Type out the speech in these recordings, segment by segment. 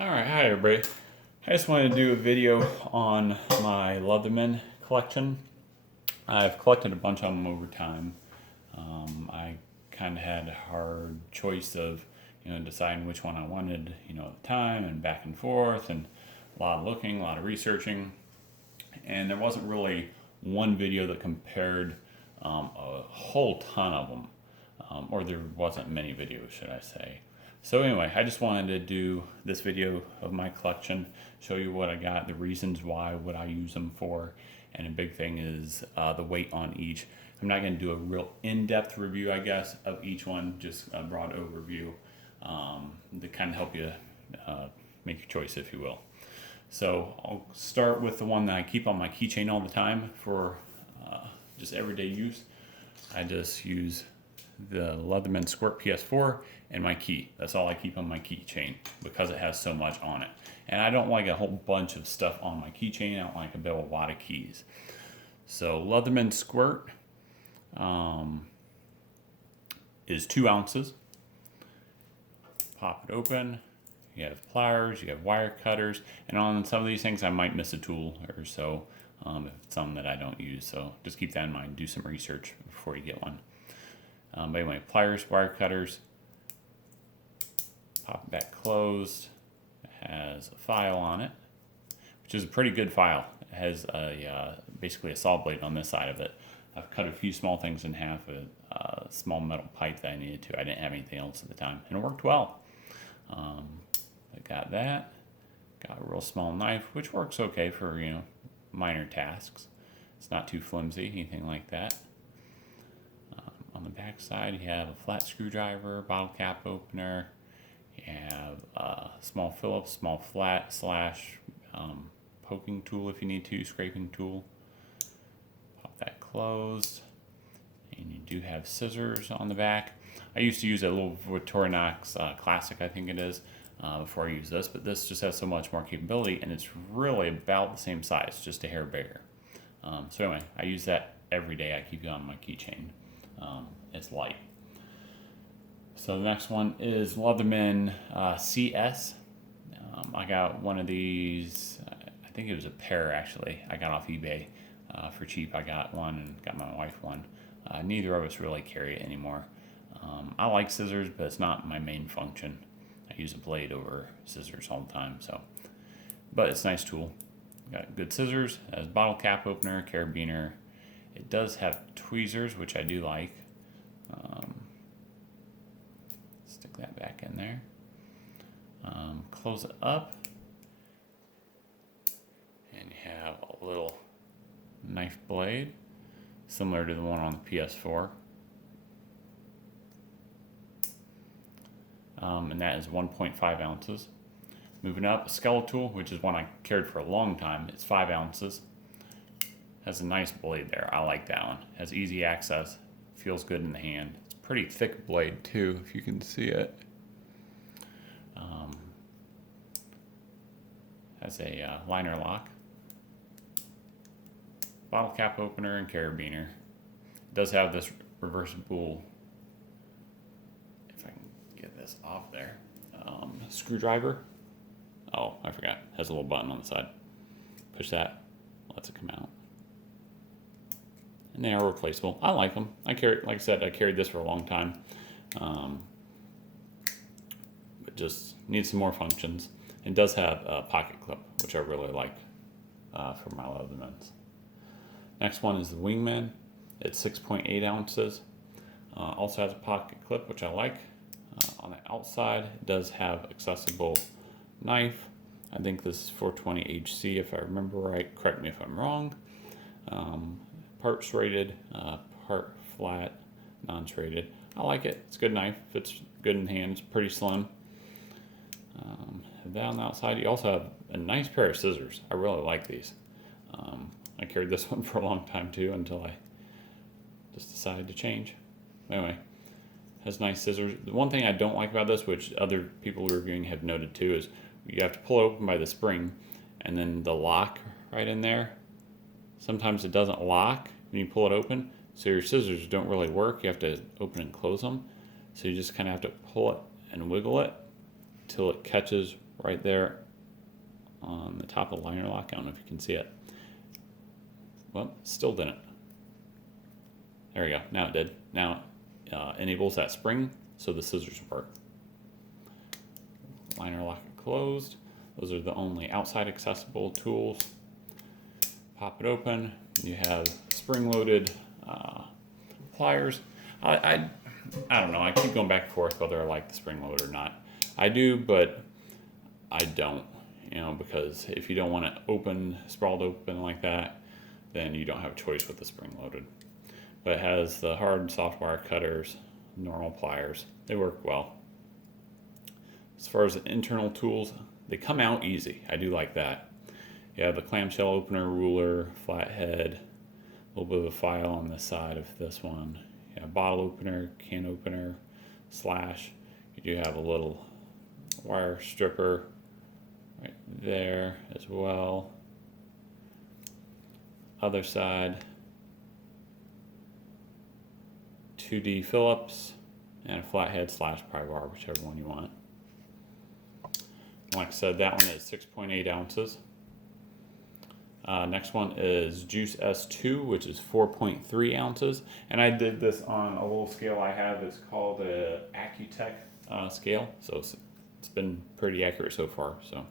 Alright, hi everybody. I just wanted to do a video on my Leatherman collection. I've collected a bunch of them over time. I kind of had a hard choice of, deciding which one I wanted, at the time, and back and forth, and a lot of looking, a lot of researching. And there wasn't really one video that compared a whole ton of them, or there wasn't many videos, should I say. So anyway, I just wanted to do this video of my collection, show you what I got, the reasons why, what I use them for, and a big thing is the weight on each. I'm not going to do a real in-depth review, I guess, of each one, just a broad overview to kind of help you make your choice, if you will. So I'll start with the one that I keep on my keychain all the time for just everyday use. I just use the Leatherman Squirt PS4 and my key. That's all I keep on my keychain because it has so much on it. And I don't like a whole bunch of stuff on my keychain. I don't like to build a lot of keys. So Leatherman Squirt is 2 ounces. Pop it open. You have pliers, you have wire cutters, and on some of these things I might miss a tool or so if it's something that I don't use. So just keep that in mind. Do some research before you get one. But anyway, pliers, wire cutters, pop it back closed. It has a file on it, which is a pretty good file. It has basically a saw blade on this side of it. I've cut a few small things in half, a small metal pipe that I needed to. I didn't have anything else at the time, and it worked well. I got that. Got a real small knife, which works okay for, minor tasks. It's not too flimsy, anything like that. On the back side, you have a flat screwdriver, bottle cap opener. You have a small Phillips, small flat slash poking tool if you need to, scraping tool. Pop that closed. And you do have scissors on the back. I used to use a little Victorinox Classic, I think it is, before I use this, but this just has so much more capability, and it's really about the same size, just a hair bigger. So anyway, I use that every day. I keep it on my keychain. It's light. So the next one is Leatherman CS. I got one of these, I think it was a pair actually. I got off eBay for cheap. I got one and got my wife one. Neither of us really carry it anymore. I like scissors, but it's not my main function. I use a blade over scissors all the time. But it's a nice tool. Got good scissors, has bottle cap opener, carabiner. It does have tweezers, which I do like. Stick that back in there. Close it up. And you have a little knife blade, similar to the one on the PS4. And that is 1.5 ounces. Moving up, Skeletool, which is one I carried for a long time. It's 5 ounces. Has a nice blade there. I like that one. Has easy access. Feels good in the hand. It's a pretty thick blade too, if you can see it. Has a liner lock. Bottle cap opener and carabiner. It does have this reversible, if I can get this off there, screwdriver. Oh, I forgot. It has a little button on the side. Push that, lets it come out. And they are replaceable. I like them. Like I said, I carried this for a long time. But just needs some more functions. It does have a pocket clip, which I really like for my Leathermans. Next one is the Wingman. It's 6.8 ounces. Also has a pocket clip, which I like. On the outside, it does have accessible knife. I think this is 420 HC if I remember right. Correct me if I'm wrong. Part serrated, part flat, non-serrated. I like it. It's a good knife. Fits good in the hand. It's pretty slim. Down the outside, you also have a nice pair of scissors. I really like these. I carried this one for a long time too until I just decided to change. Anyway, has nice scissors. The one thing I don't like about this, which other people reviewing have noted too, is you have to pull it open by the spring, and then the lock right in there. Sometimes it doesn't lock when you pull it open, so your scissors don't really work. You have to open and close them. So you just kind of have to pull it and wiggle it till it catches right there on the top of the liner lock. I don't know if you can see it. Well, still didn't. There we go. Now it did. Now it enables that spring so the scissors work. Liner lock it closed. Those are the only outside accessible tools. Pop it open. You have spring-loaded pliers. I don't know. I keep going back and forth whether I like the spring load or not. I do, but I don't. You know, because if you don't want it open, sprawled open like that, then you don't have a choice with the spring loaded. But it has the hard and soft wire cutters, normal pliers. They work well. As far as the internal tools, they come out easy. I do like that. You have the clamshell opener, ruler, flathead, a little bit of a file on this side of this one. You have bottle opener, can opener, slash. You do have a little wire stripper right there as well. Other side, 2D Phillips, and a flathead slash pry bar, whichever one you want. Like I said, that one is 6.8 ounces. Next one is Juice S2, which is 4.3 ounces. And I did this on a little scale I have. It's called a Accutech scale. So it's been pretty accurate so far. So,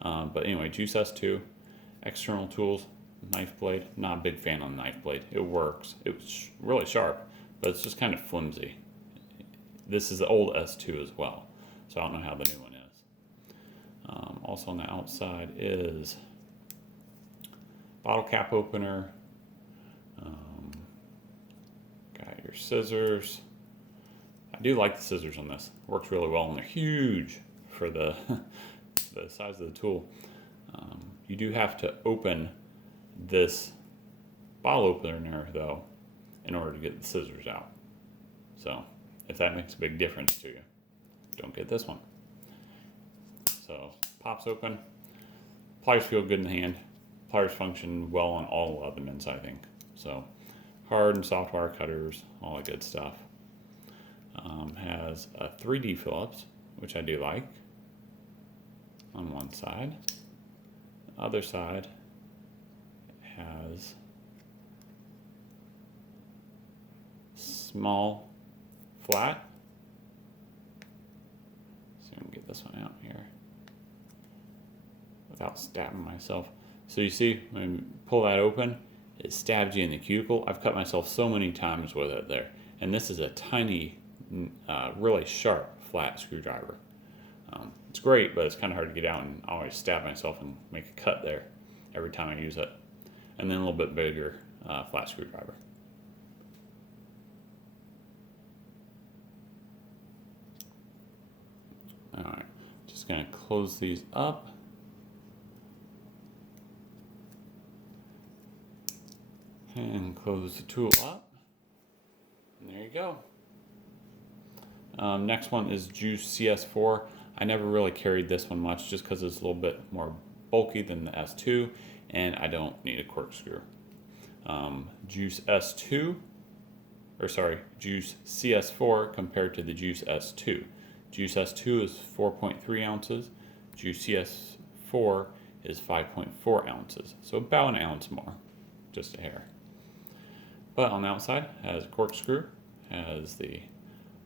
but anyway, Juice S2, external tools, knife blade. Not a big fan on the knife blade. It works. It's really sharp, but it's just kind of flimsy. This is the old S2 as well. So I don't know how the new one is. Also on the outside is bottle cap opener, got your scissors. I do like the scissors on this. Works really well, and they're huge for the the size of the tool. You do have to open this bottle opener though in order to get the scissors out. So if that makes a big difference to you, don't get this one. So pops open. Pliers feel good in the hand. Pliers function well on all Leathermans, I think. So hard and soft wire cutters, all the good stuff. Has a 3D Phillips, which I do like, on one side. The other side has small flat. See if I can get this one out here without stabbing myself. So you see, when you pull that open, it stabs you in the cuticle. I've cut myself so many times with it there. And this is a tiny, really sharp, flat screwdriver. It's great, but it's kind of hard to get out, and I always stab myself and make a cut there every time I use it. And then a little bit bigger flat screwdriver. Alright, just going to close these up. And close the tool up. And there you go. Next one is Juice CS4. I never really carried this one much just because it's a little bit more bulky than the S2, and I don't need a corkscrew. Juice S2, or sorry, Juice CS4 compared to the Juice S2. Juice S2 is 4.3 ounces. Juice CS4 is 5.4 ounces. So about an ounce more, just a hair. But on the outside, has a corkscrew, has the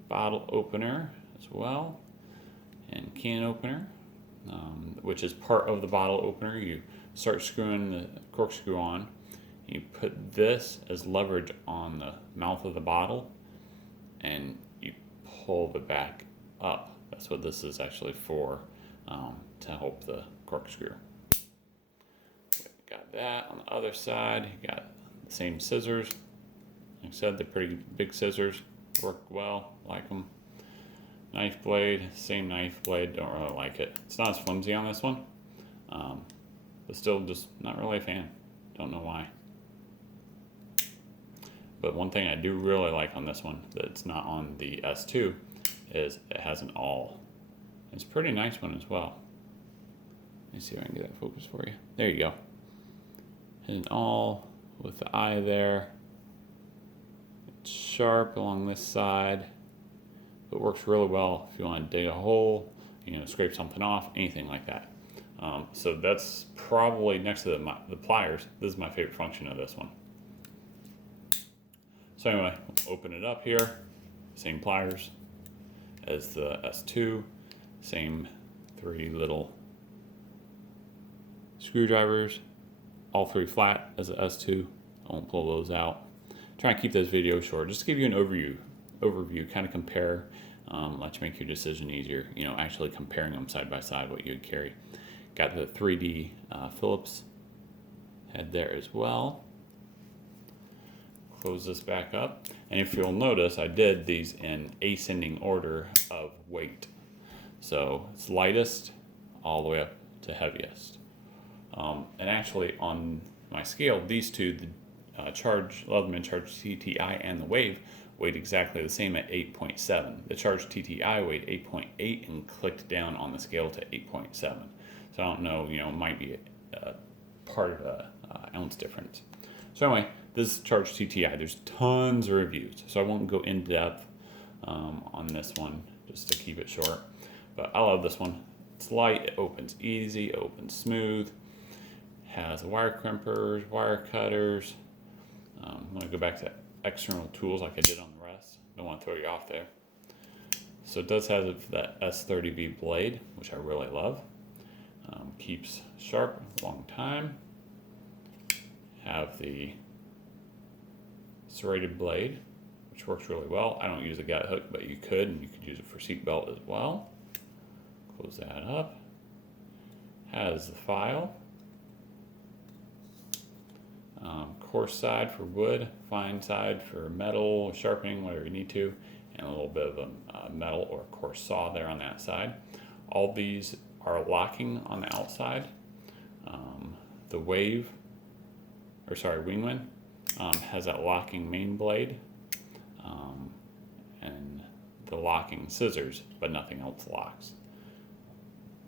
bottle opener as well, and can opener, which is part of the bottle opener. You start screwing the corkscrew on, you put this as leverage on the mouth of the bottle, and you pull the back up. That's what this is actually for, to help the corkscrew. Got that. On the other side, you got the same scissors. Like I said, they're pretty big scissors, work well, like them. Knife blade, same knife blade, don't really like it. It's not as flimsy on this one, but still just not really a fan. Don't know why. But one thing I do really like on this one that's not on the S2 is it has an awl. It's a pretty nice one as well. Let me see if I can get that focus for you. There you go. An awl with the eye there. It's sharp along this side, but works really well if you want to dig a hole, scrape something off, anything like that. So that's probably next to the pliers. This is my favorite function of this one. So anyway, open it up here. Same pliers as the S2. Same 3 little screwdrivers. All 3 flat as the S2. I won't pull those out. Try and keep this video short, just to give you an overview, kind of compare, let you make your decision easier. Actually comparing them side by side, what you'd carry. Got the 3D Phillips head there as well. Close this back up, and if you'll notice, I did these in ascending order of weight. So it's lightest all the way up to heaviest. And actually on my scale, these two, the Leatherman Charge TTI and the Wave, weighed exactly the same at 8.7. The Charge TTI weighed 8.8 and clicked down on the scale to 8.7. So I don't know, it might be a part of a ounce difference. So anyway, this is Charge TTI. There's tons of reviews, so I won't go in depth on this one, just to keep it short. But I love this one. It's light, it opens easy, opens smooth, has wire crimpers, wire cutters. I'm going to go back to external tools like I did on the rest. Don't want to throw you off there. So it does have that S30V blade, which I really love. Keeps sharp a long time. Have the serrated blade, which works really well. I don't use a gut hook, but you could, and you could use it for seat belt as well. Close that up. Has the file. Coarse side for wood, fine side for metal, sharpening, whatever you need to, and a little bit of a metal or coarse saw there on that side. All these are locking on the outside. The Wingman has that locking main blade and the locking scissors, but nothing else locks.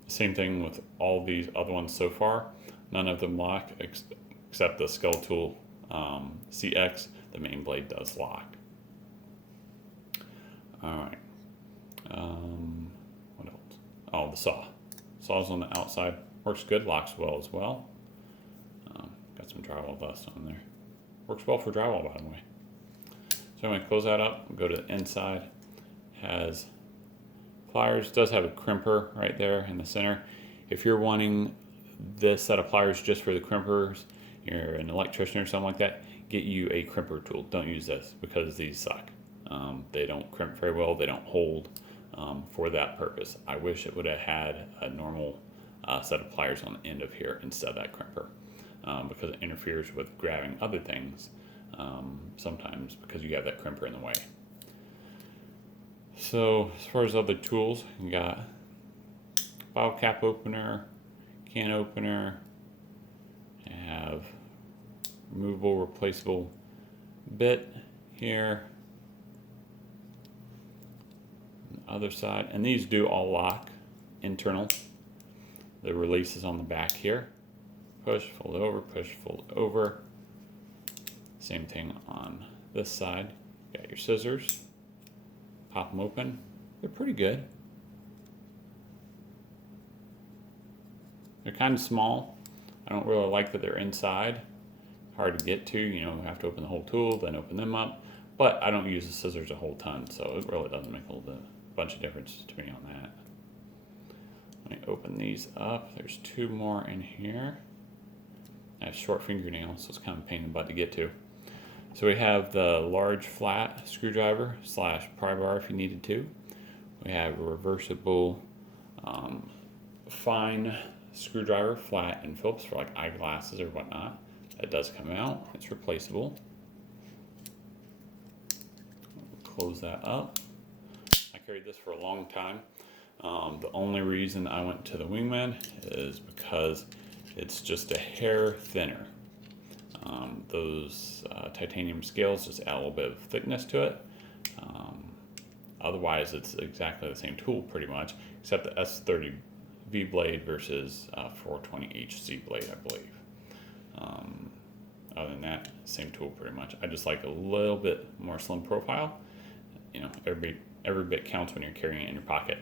Same thing with all these other ones so far. None of them lock except the Skeletool CX. The main blade does lock. Alright. What else? Oh, the saw. Saw's on the outside. Works good. Locks well as well. Got some drywall dust on there. Works well for drywall, by the way. So I'm going to close that up. Go to the inside. Has pliers. Does have a crimper right there in the center. If you're wanting this set of pliers just for the crimpers, you're an electrician or something like that, get you a crimper tool. Don't use this because these suck. They don't crimp very well. They don't hold for that purpose. I wish it would have had a normal set of pliers on the end of here instead of that crimper because it interferes with grabbing other things sometimes because you have that crimper in the way. So as far as other tools, you got bottle cap opener, can opener, you have removable, replaceable bit here, on the other side, and these do all lock internal. The release is on the back here. Push, fold over, push, fold over. Same thing on this side. You got your scissors. Pop them open. They're pretty good. They're kind of small. I don't really like that they're inside. Hard to get to. You have to open the whole tool, then open them up. But I don't use the scissors a whole ton, so it really doesn't make a bunch of difference to me on that. Let me open these up. There's 2 more in here. I have short fingernails, so it's kind of a pain in the butt to get to. So we have the large flat screwdriver / pry bar if you needed to. We have a reversible fine screwdriver, flat and Phillips for like eyeglasses or whatnot. That does come out. It's replaceable. Close that up. I carried this for a long time. The only reason I went to the Wingman is because it's just a hair thinner. Those titanium scales just add a little bit of thickness to it. Otherwise, it's exactly the same tool pretty much, except the S30V blade versus 420HC blade, I believe. Other than that, same tool pretty much. I just like a little bit more slim profile. Every bit counts when you're carrying it in your pocket.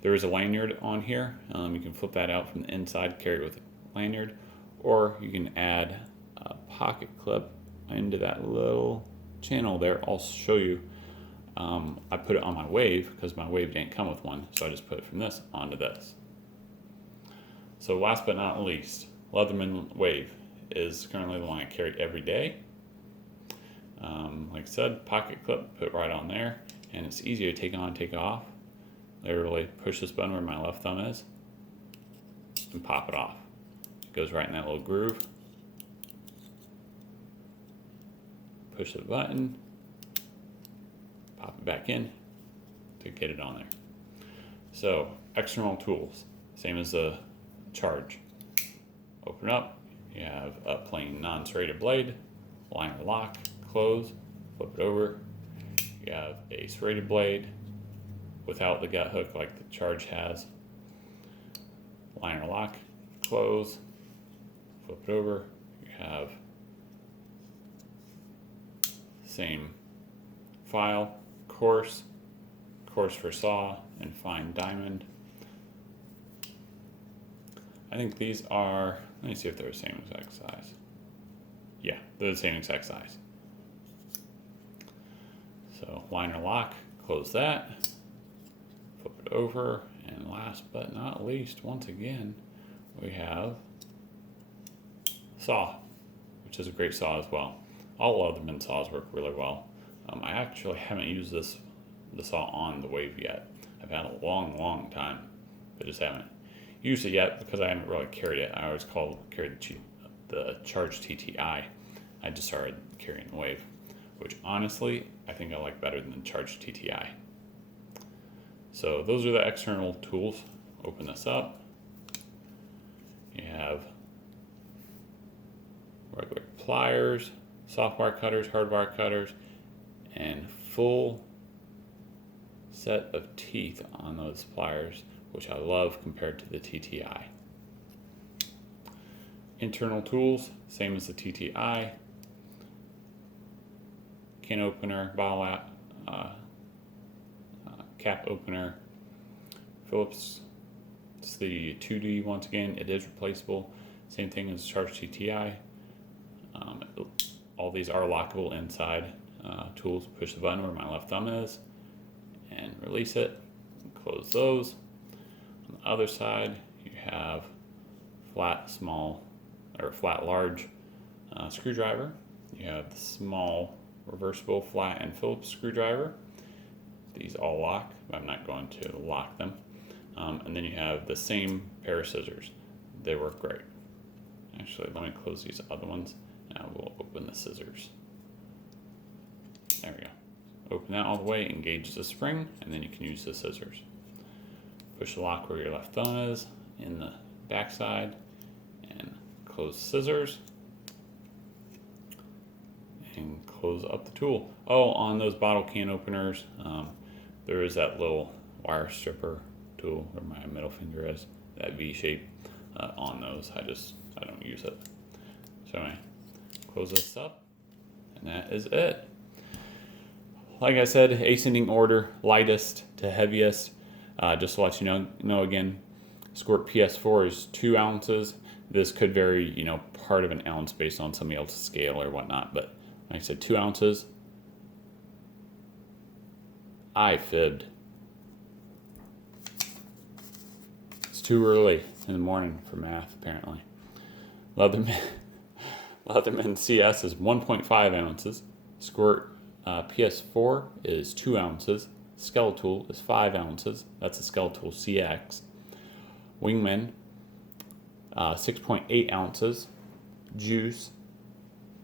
There is a lanyard on here. You can flip that out from the inside, carry it with a lanyard, or you can add a pocket clip into that little channel there. I'll show you. I put it on my Wave because my Wave didn't come with one, so I just put it from this onto this. So last but not least, Leatherman Wave is currently the one I carry every day. Like I said, pocket clip, put it right on there, and it's easy to take on and take off. Literally push this button where my left thumb is and pop it off. It goes right in that little groove. Push the button, pop it back in to get it on there. So external tools, same as the Charge. Open up, you have a plain non-serrated blade, liner lock, close, flip it over. You have a serrated blade without the gut hook like the Charge has. Liner lock, close, flip it over. You have same file, coarse for saw, and fine diamond. I think these are, let me see if they're the same exact size. Yeah, they're the same exact size. So liner lock, close that, flip it over, and last but not least, once again, we have saw, which is a great saw as well. All Leatherman saws work really well. I actually haven't used the saw on the Wave yet. I've had a long time, but just haven't used it yet because I haven't really carried it. I always carried the Charge TTI. I just started carrying the Wave, which honestly I think I like better than the Charge TTI. So those are the external tools. Open this up. You have regular pliers, soft wire cutters, hard wire cutters, and full set of teeth on those pliers, which I love compared to the TTI. Internal tools, same as the TTI. Can opener, bottle cap opener. Phillips, it's the 2D once again. It is replaceable. Same thing as Charge TTI. All these are lockable inside tools. Push the button where my left thumb is and release it. Close those. On the other side, you have flat large screwdriver. You have the small reversible flat and Phillips screwdriver. These all lock, but I'm not going to lock them. And then you have the same pair of scissors. They work great. Actually, let me close these other ones. Now we'll open the scissors. There we go. Open that all the way, engage the spring, and then you can use the scissors. Push the lock where your left thumb is in the back side, and close the scissors, and close up the tool. Oh, on those bottle can openers, there is that little wire stripper tool where my middle finger is, that V shape on those. I don't use it. So anyway, close this up, and that is it. Like I said, ascending order, lightest to heaviest. Just to let you know again, Squirt PS4 is 2 ounces. This could vary, part of an ounce based on somebody else's scale or whatnot. But like I said, 2 ounces. I fibbed. It's too early in the morning for math, apparently. Leatherman CS is 1.5 ounces. Squirt PS4 is 2 ounces. Skeletool is 5 ounces. That's a Skeletool CX. Wingman, 6.8 ounces. Juice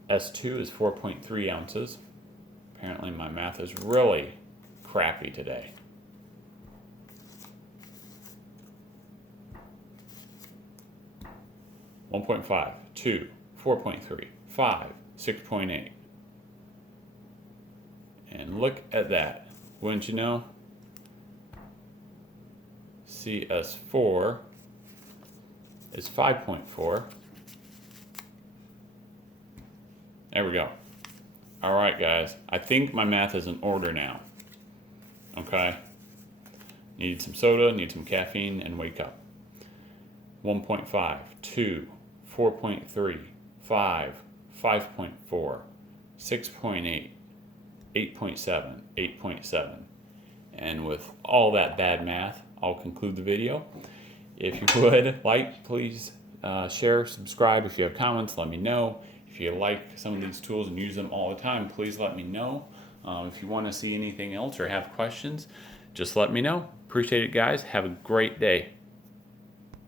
S2 is 4.3 ounces. Apparently my math is really crappy today. $1.5, 2, 4.3, 5, 6.8. And look at that. Wouldn't you know? CS4 is 5.4. There we go. All right, guys. I think my math is in order now. Okay. Need some soda, need some caffeine, and wake up. 1.5, 2, 4.3, 5, 5.4, 6.8, 8.7, 8.7. And with all that bad math, I'll conclude the video. If you would like, please share, subscribe. If you have comments, let me know. If you like some of these tools and use them all the time, please let me know. If you want to see anything else or have questions, just let me know. Appreciate it, guys. Have a great day.